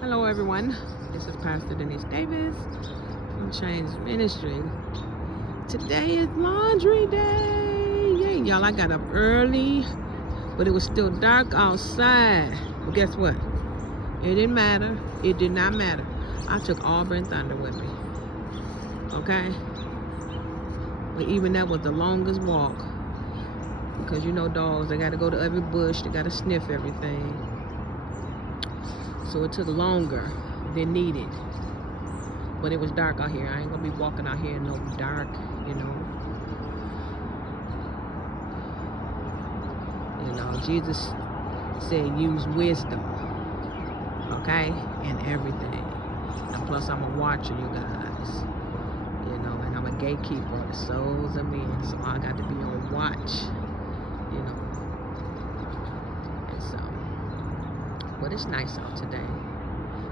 Hello everyone, this is Pastor Denise Davis from Change Ministry. Today is laundry day. Yay, y'all, I got up early, but it was still dark outside. But guess what? It didn't matter. It did not matter. I took Auburn Thunder with me. Okay? But even that was the longest walk. Because you know dogs, they got to go to every bush, they got to sniff everything. So it took longer than needed. But it was dark out here. I ain't gonna be walking out here in no dark, you know. Jesus said use wisdom, okay, in everything. And plus I'm a watcher, you guys. And I'm a gatekeeper of the souls of men. So I got to be on watch, And so, but it's nice out today.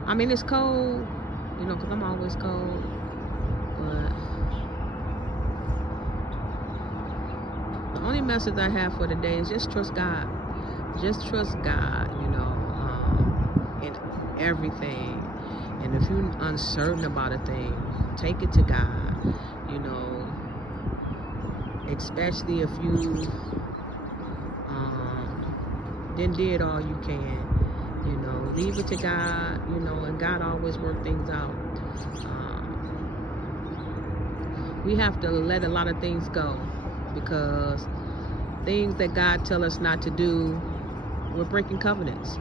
I mean, it's cold, because I'm always cold. But the only message I have for today is just trust God. Just trust God, in everything. And if you're uncertain about a thing, take it to God, especially if you then did all you can. Leave it to God, and God always works things out. We have to let a lot of things go, because things that God tells us not to do, we're breaking covenants.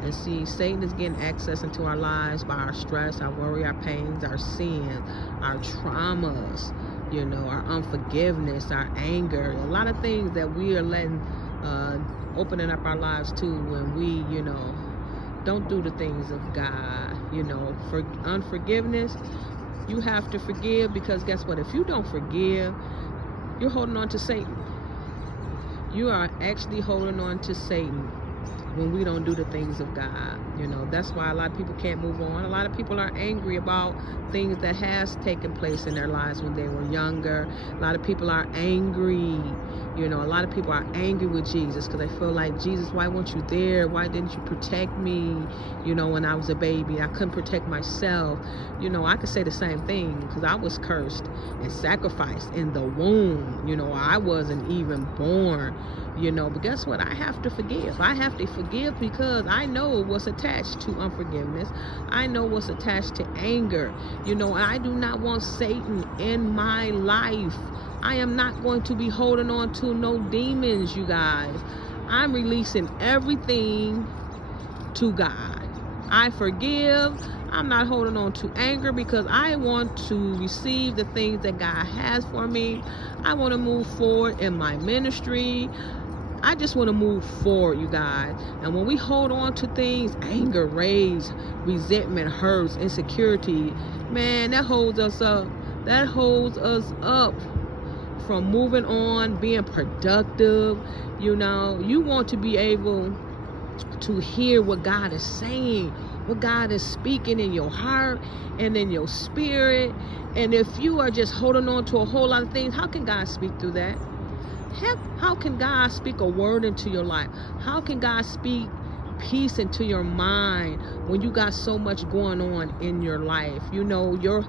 And see, Satan is getting access into our lives by our stress, our worry, our pains, our sins, our traumas, our unforgiveness, our anger, a lot of things that we are letting opening up our lives to when we, don't do the things of God. For unforgiveness, you have to forgive, because guess what? If you don't forgive, you're holding on to Satan. You are actually holding on to Satan when we don't do the things of God. That's why a lot of people can't move on. A lot of people are angry about things that has taken place in their lives when they were younger. A lot of people are angry. A lot of people are angry with Jesus because they feel like, Jesus, why weren't you there? Why didn't you protect me? When I was a baby, I couldn't protect myself. I could say the same thing, because I was cursed and sacrificed in the womb. I wasn't even born. But guess what? I have to forgive. I have to forgive because I know what's attached to unforgiveness. I know what's attached to anger. I do not want Satan in my life. I am not going to be holding on to no demons, you guys. I'm releasing everything to God. I forgive. I'm not holding on to anger, because I want to receive the things that God has for me. I want to move forward in my ministry. I just want to move forward, you guys. And when we hold on to things, anger, rage, resentment, hurts, insecurity, man, that holds us up. That holds us up from moving on, being productive. You want to be able to hear what God is saying, what God is speaking in your heart and in your spirit. And if you are just holding on to a whole lot of things, how can God speak through that? How can God speak a word into your life? How can God speak peace into your mind when you got so much going on in your life? Your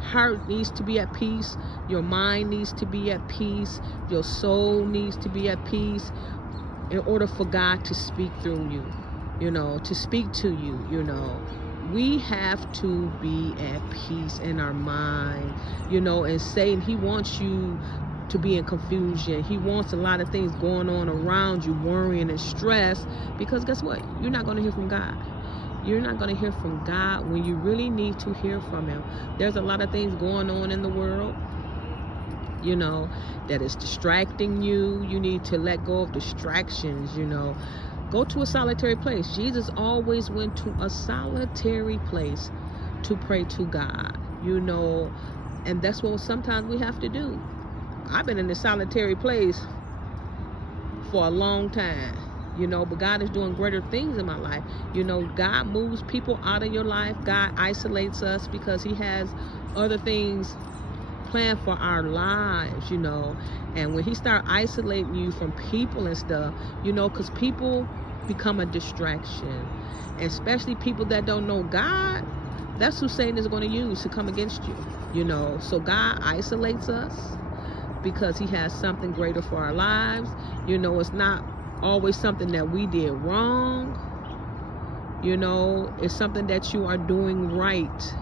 heart needs to be at peace. Your mind needs to be at peace. Your soul needs to be at peace in order for God to speak through you, to speak to you, We have to be at peace in our mind, and Satan, he wants you to be in confusion. He wants a lot of things going on around you, worrying and stress, because guess what? You're not going to hear from God. You're not going to hear from God when you really need to hear from him. There's a lot of things going on in the world, that is distracting you. You need to let go of distractions, Go to a solitary place. Jesus always went to a solitary place to pray to God, and that's what sometimes we have to do. I've been in a solitary place for a long time, but God is doing greater things in my life. God moves people out of your life. God isolates us because he has other things planned for our lives, and when he start isolating you from people and stuff, because people become a distraction. And especially people that don't know God, that's who Satan is going to use to come against you, you know. So God isolates us because he has something greater for our lives. You know, it's not always something that we did wrong. You know, it's something that you are doing right.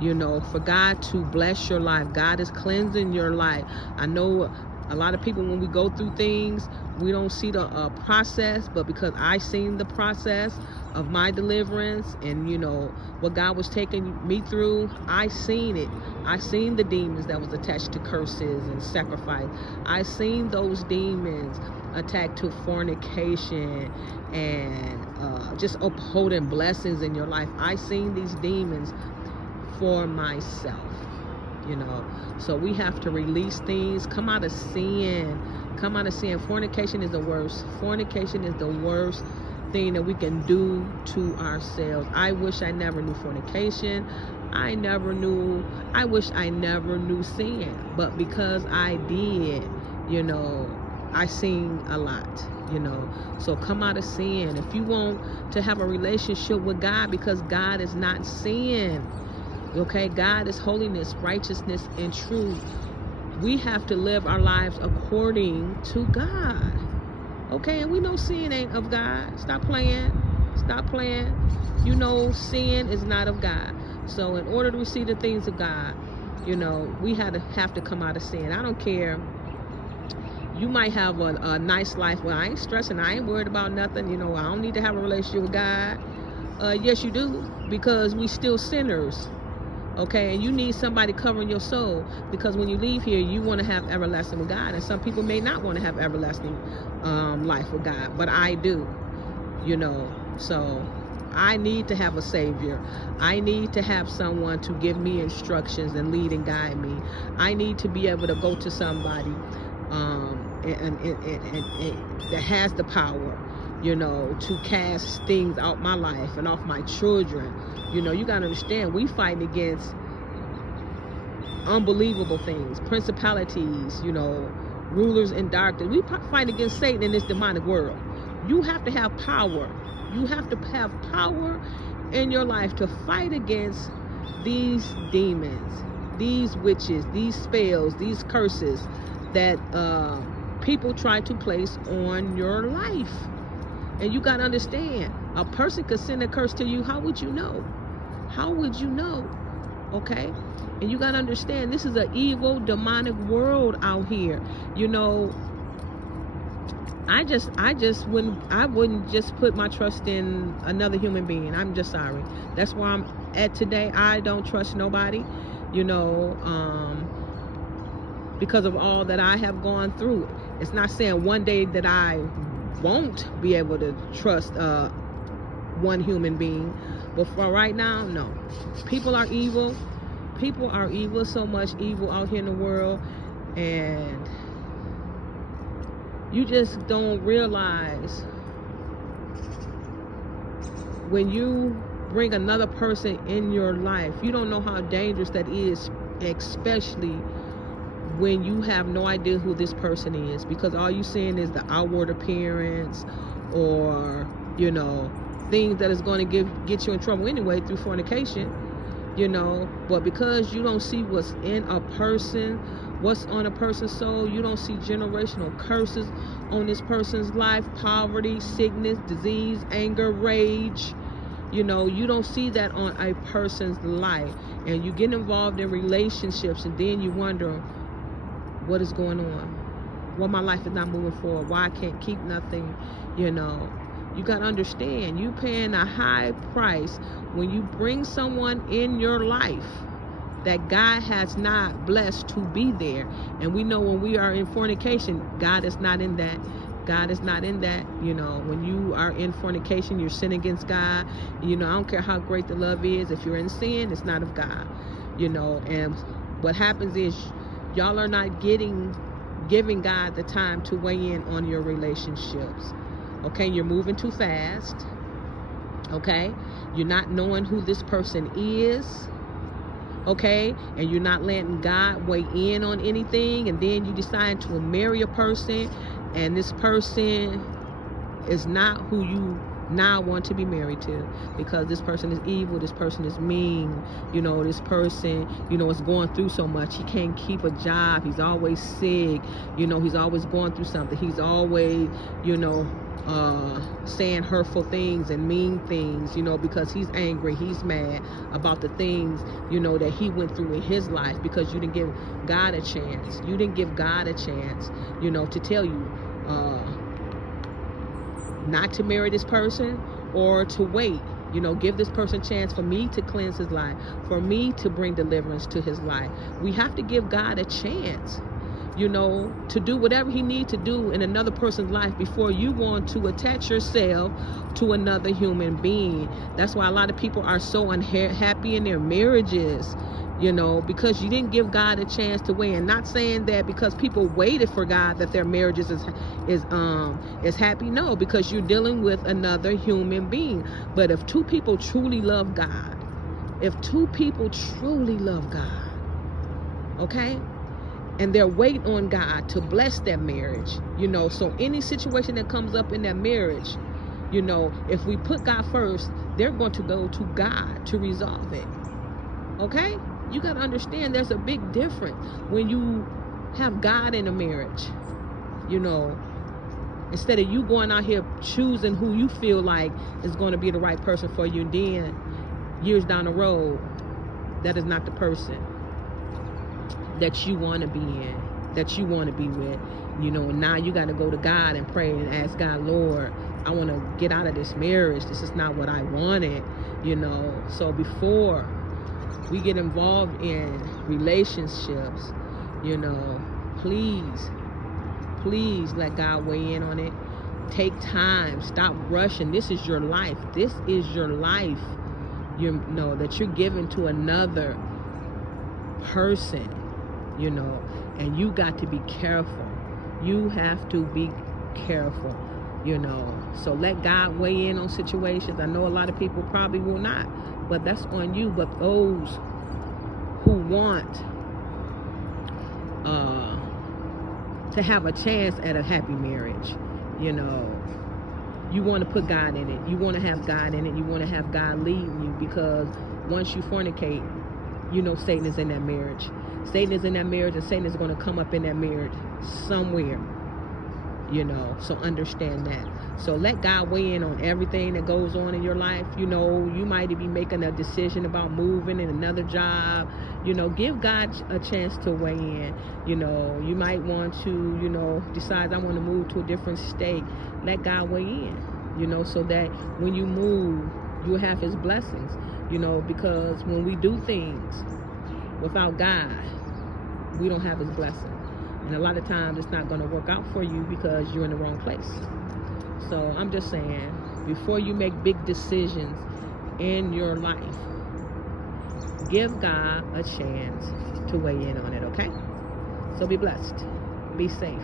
You know, for God to bless your life. God is cleansing your life. I know a lot of people, when we go through things, we don't see the process, but because I seen the process of my deliverance and, you know, what God was taking me through, I seen it. I seen the demons that was attached to curses and sacrifice. I seen those demons attached to fornication and just upholding blessings in your life. I seen these demons for myself, you know. So we have to release things, come out of sin. Fornication is the worst. Fornication is the worst thing that we can do to ourselves. I wish I never knew fornication. I wish I never knew sin, but because I did, you know, I seen a lot, you know. So come out of sin. If you want to have a relationship with God, because God is not sin, okay? God is holiness, righteousness, and truth. We have to live our lives according to God, okay? And we know sin ain't of God. Stop playing. You know, sin is not of God. So in order to receive the things of God, you know, we have to come out of sin. I don't care. You might have a nice life. Well, I ain't stressing. I ain't worried about nothing. You know, I don't need to have a relationship with God. Yes, you do, because we still sinners. Okay, and you need somebody covering your soul, because when you leave here, you want to have everlasting with God, and some people may not want to have everlasting life with God, but I do, you know. So I need to have a Savior. I need to have someone to give me instructions and lead and guide me. I need to be able to go to somebody and that has the power, you know, to cast things out my life and off my children. You know, you got to understand, we fight against unbelievable things, principalities, you know, rulers in darkness. We fight against Satan in this demonic world. You have to have power. You have to have power in your life to fight against these demons, these witches, these spells, these curses that people try to place on your life. And you got to understand, a person could send a curse to you. How would you know? How would you know? Okay? And you got to understand, this is an evil, demonic world out here. You know, I wouldn't just put my trust in another human being. I'm just sorry. That's where I'm at today. I don't trust nobody, you know, because of all that I have gone through. It's not saying one day that I won't be able to trust one human being, but for right now, no. People are evil. So much evil out here in the world, and you just don't realize when you bring another person in your life, you don't know how dangerous that is, especially when you have no idea who this person is, because all you seeing is the outward appearance, or, you know, things that is going to get you in trouble anyway through fornication, you know. But because you don't see what's in a person, what's on a person's soul, you don't see generational curses on this person's life, poverty, sickness, disease, anger, rage. You know, you don't see that on a person's life, and you get involved in relationships, and then you wonder what is going on, why my life is not moving forward, why I can't keep nothing. You know, you got to understand, you paying a high price when you bring someone in your life that God has not blessed to be there. And we know when we are in fornication, God is not in that. God is not in that. You know, when you are in fornication, you're sinning against God. You know, I don't care how great the love is. If you're in sin, it's not of God. You know, and what happens is y'all are not giving God the time to weigh in on your relationships. Okay, you're moving too fast. Okay, you're not knowing who this person is. Okay, and you're not letting God weigh in on anything, and then you decide to marry a person, and this person is not who you now want to be married to, because this person is evil, this person is mean, you know, this person, you know, is going through so much. He can't keep a job, he's always sick, you know, he's always going through something, he's always, you know, saying hurtful things and mean things, you know, because he's angry, he's mad about the things, you know, that he went through in his life, because you didn't give God a chance. You didn't give God a chance, you know, to tell you not to marry this person, or to wait. You know, give this person a chance for me to cleanse his life, for me to bring deliverance to his life. We have to give God a chance, you know, to do whatever he needs to do in another person's life before you want to attach yourself to another human being. That's why a lot of people are so unhappy in their marriages, you know, because you didn't give God a chance to weigh in. Not saying that because people waited for God that their marriages is happy. No, because you're dealing with another human being. But if two people truly love God, if two people truly love God, okay, and they're waiting on God to bless that marriage, you know, so any situation that comes up in that marriage, you know, if we put God first, they're going to go to God to resolve it. Okay? You got to understand there's a big difference when you have God in a marriage, you know, instead of you going out here choosing who you feel like is going to be the right person for you, and then years down the road, that is not the person that you want to be in, that you want to be with, you know. And now you got to go to God and pray and ask God, Lord, I want to get out of this marriage. This is not what I wanted, you know. So before we get involved in relationships, you know, please let God weigh in on it. Take time, stop rushing. This is your life. This is your life, you know, that you're giving to another person, you know, and you got to be careful. You have to be careful, you know. So let God weigh in on situations. I know a lot of people probably will not, but that's on you. But those who want to have a chance at a happy marriage, you know, you want to put God in it. You want to have God in it. You want to have God leading you, because once you fornicate, you know, Satan is in that marriage. Satan is in that marriage, and Satan is going to come up in that marriage somewhere, you know. So understand that. So let God weigh in on everything that goes on in your life. You know, you might be making a decision about moving in another job. You know, give God a chance to weigh in. You know, you might want to, you know, decide I want to move to a different state. Let God weigh in, you know, so that when you move, you'll have his blessings, you know, because when we do things without God, we don't have his blessing. And a lot of times it's not going to work out for you because you're in the wrong place. So I'm just saying, before you make big decisions in your life, give God a chance to weigh in on it, okay? So be blessed. Be safe.